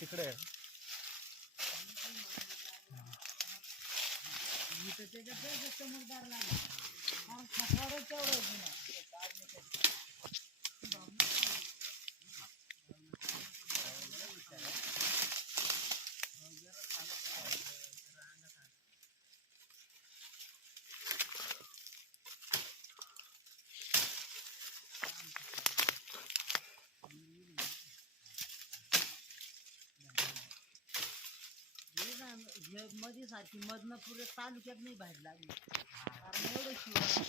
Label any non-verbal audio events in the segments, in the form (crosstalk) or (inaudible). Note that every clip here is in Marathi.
तिकडे इकडे मध्ये सारखी मधनं पुरे तालुक्यात नाही बाहेर लागली. कारण एवढं शिवाय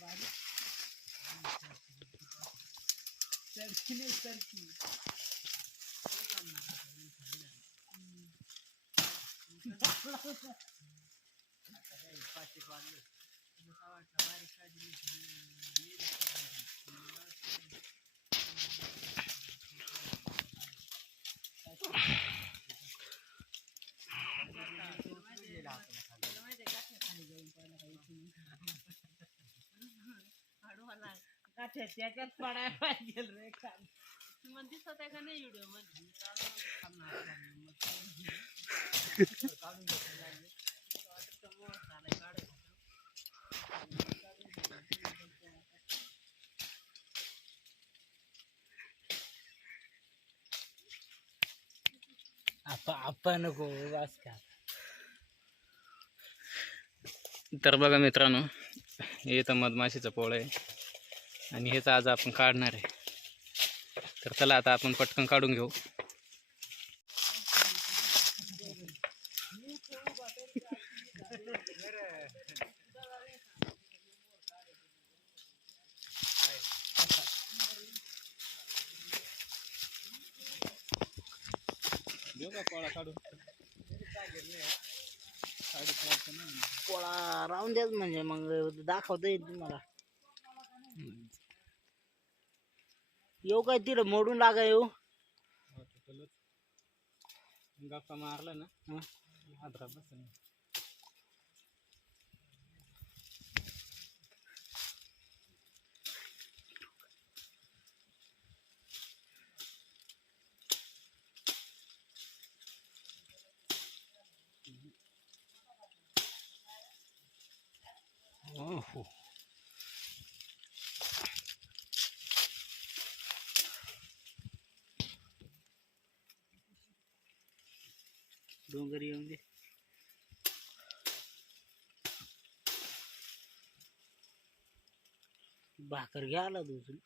बाहेर सरकी नाही. सरकी काठ्या त्याच्यात पडायला पाहिजे रे खाली. तुम्हाला दिसत आहे का नाही व्हिडिओमध्ये? आपा आपा नको बस का? तर बघा मित्रांनो हे इथं मधमाशीचं पोळं आहे. आणि हेच आज आपण काढणार आहे. तर चला आता आपण पटकन काढून घेऊ. कोळा पोळा राहून द्याच म्हणजे मग दाखवता येईल तुम्हाला. येऊ काय तिथं? मोडून लागा येऊ. गप्पा मारला ना. हादरा बस हो डोंगर येऊन दे. भाकर घ्या आला दुसरी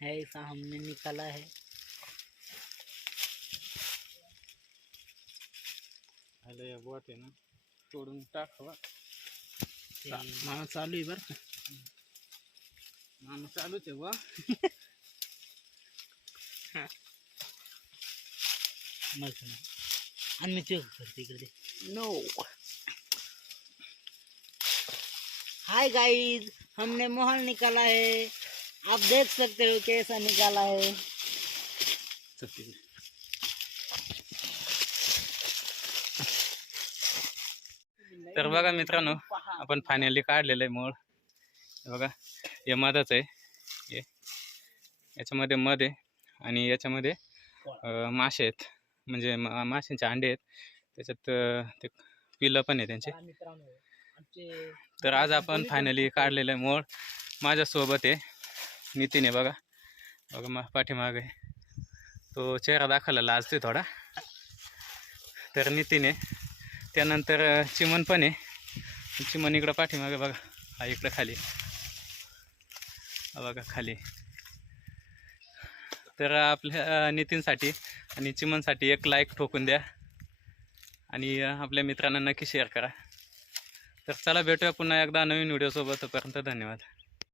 है सामने निकाला है आलं या बोट आहे ना तोडून टाकावा. मला चालू आहे बरं माणूस चालूच आहे बा (laughs) मस्त. नाही आणि मी चेक करते इकडे. नो हाय गाइस हमने मोहल निकाला है. आप देख सकते हो कैसा निकाला है. तर बघा मित्रांनो आपण फायनली काढलेलं आहे मूळ बघा हे मधाच आहे. याच्यामध्ये मध आहे. आणि याच्यामध्ये मासे आहेत. म्हणजे मा- माशांचे अंडे आहेत. त्याच्यात ते पिलं पण आहे त्यांचे. तर आज आपण फायनली काढलेलं आहे मूळ. माझ्यासोबत आहे नितीन आहे बघा. बघा मा पाठीमाग. आहे तो चेहरा दाखवला लाजतोय थोडा. तर नितीन आहे. त्यानंतर अं, चिमन पण आहे. चिमन इकडं पाठीमागे बघा. हा इकडं खाली बघा खाली तर आपल्या नितीनसाठी आणि चिमनसाठी एक लाईक ठोकून द्या. आणि आपल्या मित्रांना नक्की शेअर करा. तर चला भेटूया पुन्हा एकदा नवीन व्हिडिओसोबत तोपर्यंत धन्यवाद.